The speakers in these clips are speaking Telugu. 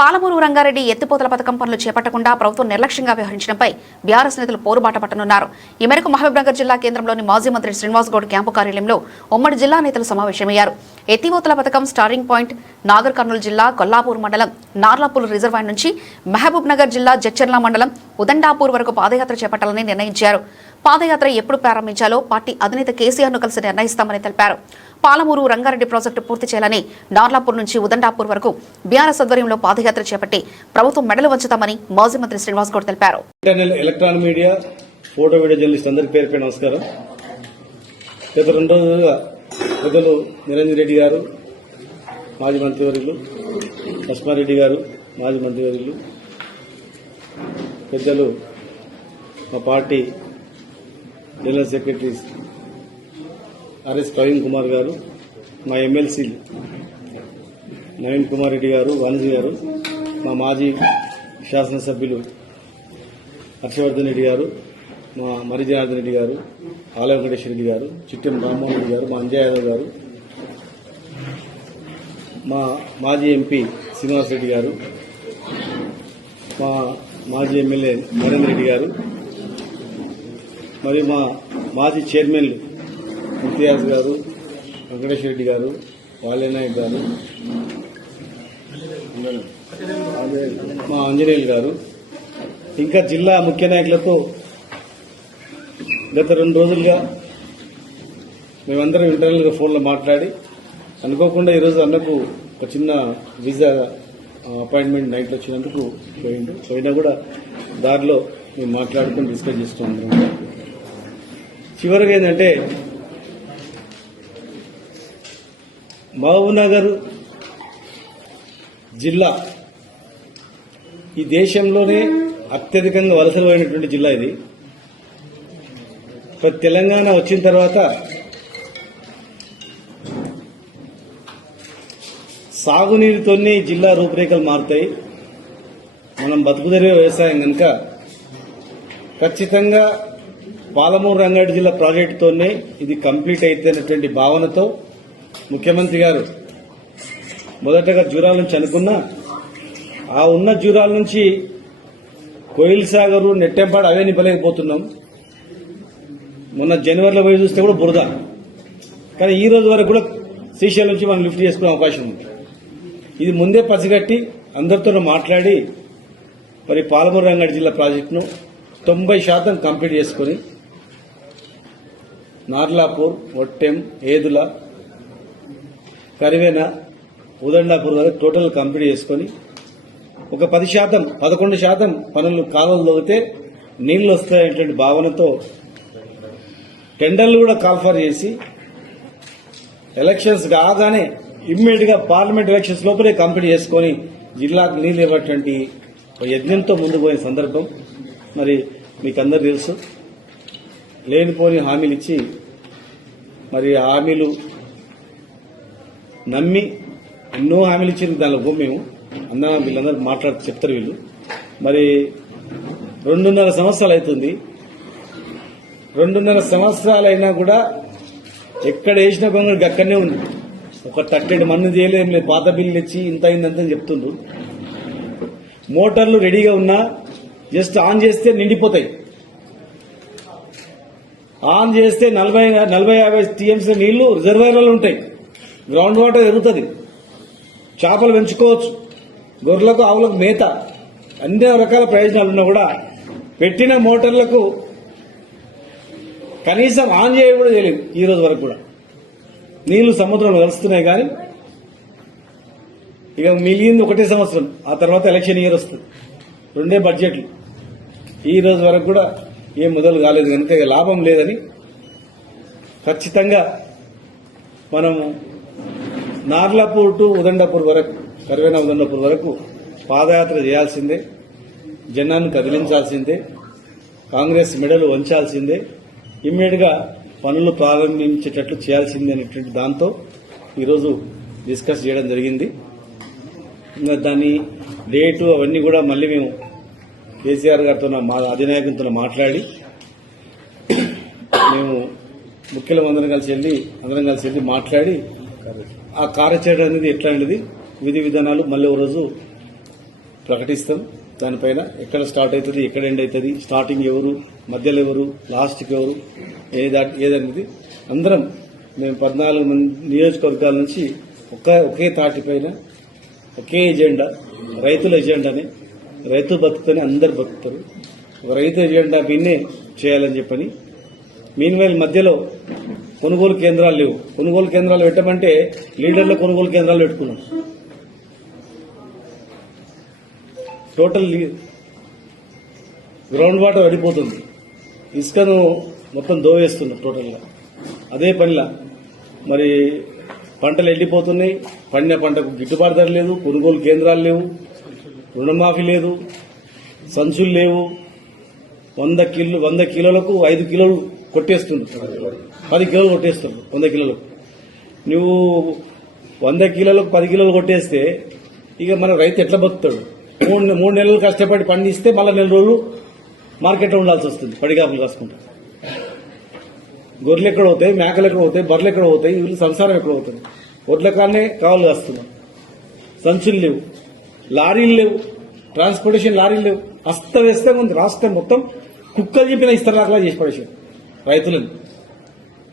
పాలమూరు రంగారెడ్డి ఎత్తిపోతల పథకం పనులు చేపట్టకుండా ప్రభుత్వం నిర్లక్ష్యంగా వ్యవహరించడంపై బీఆర్ఎస్ నేతలు పోరుబాట పట్టనున్నారు. ఈ మేరకు మహబూబ్నగర్ జిల్లా కేంద్రంలోని మాజీ మంత్రి శ్రీనివాస్ గౌడ్ క్యాంపు కార్యాలయంలో ఉమ్మడి జిల్లా నేతలు సమావేశమయ్యారు. ఎత్తిపోతల పథకం స్టార్టింగ్ పాయింట్ నాగర్ కర్నూలు జిల్లా కొల్లాపూర్ మండలం నార్లాపూర్ రిజర్వాయర్ నుంచి మహబూబ్నగర్ జిల్లా జడ్చర్ల మండలం ఉదండాపూర్ వరకు పాదయాత్ర చేపట్టాలని నిర్ణయించారు. పాదయాత్ర ఎప్పుడు ప్రారంభించాలో పార్టీ అధినేత కేసీఆర్ ను కలిసి నిర్ణయిస్తామని తెలిపారు. పాలమూరు రంగారెడ్డి ప్రాజెక్టు పూర్తి చేయాలని నార్లాపూర్ నుంచి ఉదండాపూర్ వరకు బీఆర్ఎస్ ఆధ్వర్యంలో పాదయాత్ర చేపట్టి ప్రభుత్వం మెడలు వంచుతామని మాజీ మంత్రి శ్రీనివాస్ గౌడ్ తెలిపారు. Electronic media, photo video journalist అందరికీ పేరు పై నమస్కారం. గత 2 రోజులుగా పెద్దలు నిరంజన్ రెడ్డి గారు మాజీ మంత్రివర్యులు, లక్ష్మారెడ్డి గారు మాజీ మంత్రివర్యులు, పెద్దలు మా party general secretary RS Praveen Kumar గారు, మా ఎమ్మెల్సీ నవీన్ కుమార్ రెడ్డి గారు, వాణిజీ గారు, మా మాజీ శాసనసభ్యులు హర్షవర్ధన్ రెడ్డి గారు, మా మరి జనార్దన్ రెడ్డి గారు, ఆలయ వెంకటేశ్వర రెడ్డి గారు, చిట్టెం రామ్మోహన్ రెడ్డి గారు, మా అంజయ్ యాదవ్ గారు, మా మాజీ ఎంపీ శ్రీనివాస్ రెడ్డి గారు, మా మాజీ ఎమ్మెల్యే నరేంద్ర రెడ్డి గారు, మరియు మా మాజీ చైర్మన్లు ఇంతియాజ్ గారు, వెంకటేశ్వర రెడ్డి గారు, వాలేనాయక్ గారు, మా ఆంజనేయులు గారు, ఇంకా జిల్లా ముఖ్య నాయకులతో గత 2 రోజులుగా మేమందరం ఇంటర్నల్గా ఫోన్లో మాట్లాడి అనుకోకుండా ఈరోజు అన్నకు ఒక చిన్న వీసా అపాయింట్మెంట్ నైట్లో వచ్చినందుకు పోయినా కూడా దారిలో మేము మాట్లాడుకుని డిస్కస్ చేస్తున్నాం. చివరిగా ఏంటంటే మహబూబ్నగర్ జిల్లా ఈ దేశంలోనే అత్యధికంగా వలసలు పోయినటువంటి జిల్లా ఇది. తెలంగాణ వచ్చిన తర్వాత సాగునీరుతోనే జిల్లా రూపురేఖలు మారుతాయి. మనం బతుకుదెరువు వ్యవసాయం కనుక ఖచ్చితంగా పాలమూరు రంగారెడ్డి జిల్లా ప్రాజెక్టుతోనే ఇది కంప్లీట్ అయితేనటువంటి భావనతో ముఖ్యమంత్రి గారు మొదటగా జూరాల నుంచి అనుకున్నా, ఆ ఉన్న జూరాల నుంచి కోయిల్ సాగర్, నెట్టెంపాడు అవే నింపలేకపోతున్నాం. మొన్న జనవరిలో పోయి చూస్తే కూడా బురద. కానీ ఈ రోజు వరకు కూడా శ్రీశైలం నుంచి మనం లిఫ్ట్ చేసుకునే అవకాశం ఉంది. ఇది ముందే పసిగట్టి అందరితో మాట్లాడి మరి పాలమూరు రంగారెడ్డి జిల్లా ప్రాజెక్టును 90% కంప్లీట్ చేసుకుని నార్లాపూర్, ఒట్టెం, ఏదుల, కరివేన, ఉదండాపూర్ వరకు టోటల్ కంప్లీట్ చేసుకుని ఒక 10%, 11% పనులు కాలువలు తోగితే నీళ్లు వస్తాయనేటువంటి భావనతో టెండర్లు కూడా కాల్ఫర్ చేసి ఎలక్షన్స్ కాగానే ఇమ్మీడియట్ గా పార్లమెంట్ ఎలక్షన్స్ లోపలే కంప్లీట్ చేసుకుని జిల్లాకు నీళ్లు ఇవ్వటువంటి యజ్ఞంతో ముందుకు పోయిన సందర్భం మరి మీకు అందరు తెలుసు. లేనిపోని హామీలు ఇచ్చి మరి హామీలు నమ్మి ఎన్నో హామీలు ఇచ్చింది. దానిలో మేము అన్న వీళ్ళందరూ మాట్లాడుతూ చెప్తారు. వీళ్ళు మరి 2.5 సంవత్సరాలు అవుతుంది. 2.5 సంవత్సరాలైనా కూడా ఎక్కడ వేసిన గొంగళి అక్కడనే ఉంది. ఒక 30 మంది చేయలేం లేదు. పాత బిల్లు ఇచ్చి ఇంత అయిందంతా చెప్తుండ్రు. మోటార్లు రెడీగా ఉన్నా జస్ట్ ఆన్ చేస్తే నిండిపోతాయి. ఆన్ చేస్తే 40-50 టీఎంసీ నీళ్లు రిజర్వాయర్లలో ఉంటాయి. గ్రౌండ్ వాటర్ ఎరుగుతుంది. చేపలు పెంచుకోవచ్చు. గొర్రెలకు, ఆవులకు మేత, అన్ని రకాల ప్రయోజనాలు ఉన్నా కూడా పెట్టిన మోటార్లకు కనీసం ఆన్ చేయ కూడా చేయలేదు. ఈ రోజు వరకు కూడా నీళ్లు సముద్రంలో కలుస్తున్నాయి. కానీ ఇక మిగిలింది 1 సంవత్సరం. ఆ తర్వాత ఎలక్షన్ ఇయర్ వస్తుంది. 2 బడ్జెట్లు. ఈ రోజు వరకు కూడా ఏం మొదలు కాలేదు. కనుక ఇక లాభం లేదని ఖచ్చితంగా మనము నార్లాపూర్ టు ఉదండాపూర్ వరకు, కరివేన ఉదండాపూర్ వరకు పాదయాత్ర చేయాల్సిందే. జనాన్ని కదిలించాల్సిందే. కాంగ్రెస్ మెడలు వంచాల్సిందే. ఇమ్మీడియట్ గా పనులు ప్రారంభించేటట్లు చేయాల్సిందే అనేటువంటి దాంతో ఈరోజు డిస్కస్ చేయడం జరిగింది. దాని డేటు అవన్నీ కూడా మళ్ళీ మేము కేసీఆర్ గారితో, మా అధినాయకులతో మాట్లాడి మేము ముఖ్యుల అందరం కలిసి వెళ్ళి మాట్లాడి ఆ కార్యాచరణ అనేది ఎట్లా అనేది విధి విధానాలు మళ్ళీ ఓ రోజు ప్రకటిస్తాం. దానిపైన ఎక్కడ స్టార్ట్ అవుతుంది, ఎక్కడ ఎండ్ అవుతుంది, స్టార్టింగ్ ఎవరు, మధ్యలో ఎవరు, లాస్ట్కి ఎవరు, ఏదనేది అందరం మేము 14 మంది నియోజకవర్గాల నుంచి ఒకే తాటిపైన ఒకే ఎజెండా, రైతుల ఎజెండాని, రైతు బతుకుని అందరు బతుకుతారు, ఒక రైతు ఎజెండా బిన్నే చేయాలని చెప్పని. మీన్వైల్ మధ్యలో కొనుగోలు కేంద్రాలు లేవు. కొనుగోలు కేంద్రాలు పెట్టమంటే లీడర్ల కొనుగోలు కేంద్రాలు పెట్టుకున్నాం. టోటల్ గ్రౌండ్ వాటర్ అడిపోతుంది, ఇసుకను మొత్తం దోవేస్తున్నాం టోటల్గా. అదే పనిలా మరి పంటలు ఎండిపోతున్నాయి, పండిన పంటకు గిట్టుబాటు ధర లేదు, కొనుగోలు కేంద్రాలు లేవు, రుణమాఫీ లేదు, సంచులు లేవు. 100 కిలోలకు 5 కిలోలు కొట్టేస్తున్నారు, 10 కిలోలు కొట్టేస్తున్నారు 100 కిలోలకు. నువ్వు 100 కిలోలకు 10 కిలోలు కొట్టేస్తే ఇక మన రైతు ఎట్లా బతుకుతాడు? 3 నెలలు కష్టపడి పండిస్తే మళ్ళీ 4 రోజులు మార్కెట్లో ఉండాల్సి వస్తుంది పడిగాపులు కాసుకుంటా. గొర్రెలు ఎక్కడ అవుతాయి, మేకలు ఎక్కడ అవుతాయి, బర్రెలు ఎక్కడ అవుతాయి, వీళ్ళు సంసారం ఎక్కడ అవుతుంది? ఒడ్ల కాడనే కావాలి కాస్తున్నాం. సంచులు లేవు, లారీలు లేవు, ట్రాన్స్పోర్టేషన్ లారీలు లేవు. అస్తవ్యస్తంగా ఉంది రాష్ట్రం మొత్తం. కుక్కలు చెప్పిన ఇస్తరాకలా చేసి పడేసారు రైతులను.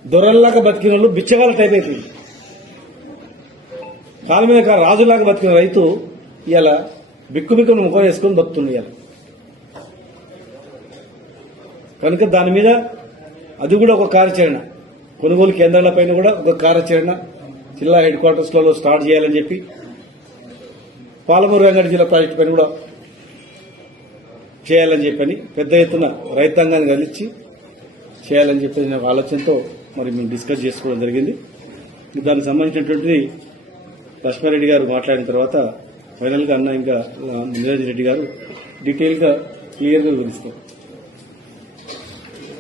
దొరల్లాగా బతికిన వాళ్ళు బిచ్చగాల టైప్ అయిపోయింది. కాళ్ళ మీద రాజులాగా బతికిన రైతు ఇవాళ బిక్కును ముఖం వేసుకుని బతుకుతుంది ఇవాళ. కనుక దాని మీద అది కూడా ఒక కార్యాచరణ, కొనుగోలు కేంద్రాలపైన కూడా ఒక కార్యాచరణ జిల్లా హెడ్ క్వార్టర్స్లలో స్టార్ట్ చేయాలని చెప్పి, పాలమూరు రంగారెడ్డి జిల్లా ప్రాజెక్టు పైన కూడా చేయాలని చెప్పని పెద్ద ఎత్తున రైతాంగాన్ని కలిసి చేయాలని చెప్పి నాకు ఆలోచనతో మరి మేము డిస్కస్ చేసుకోవడం జరిగింది. దానికి సంబంధించినటువంటిది లక్ష్మారెడ్డి గారు మాట్లాడిన తర్వాత ఫైనల్గా అన్న ఇంకా నిరంజన్ రెడ్డి గారు డీటెయిల్గా క్లియర్గా వివరిస్తారు.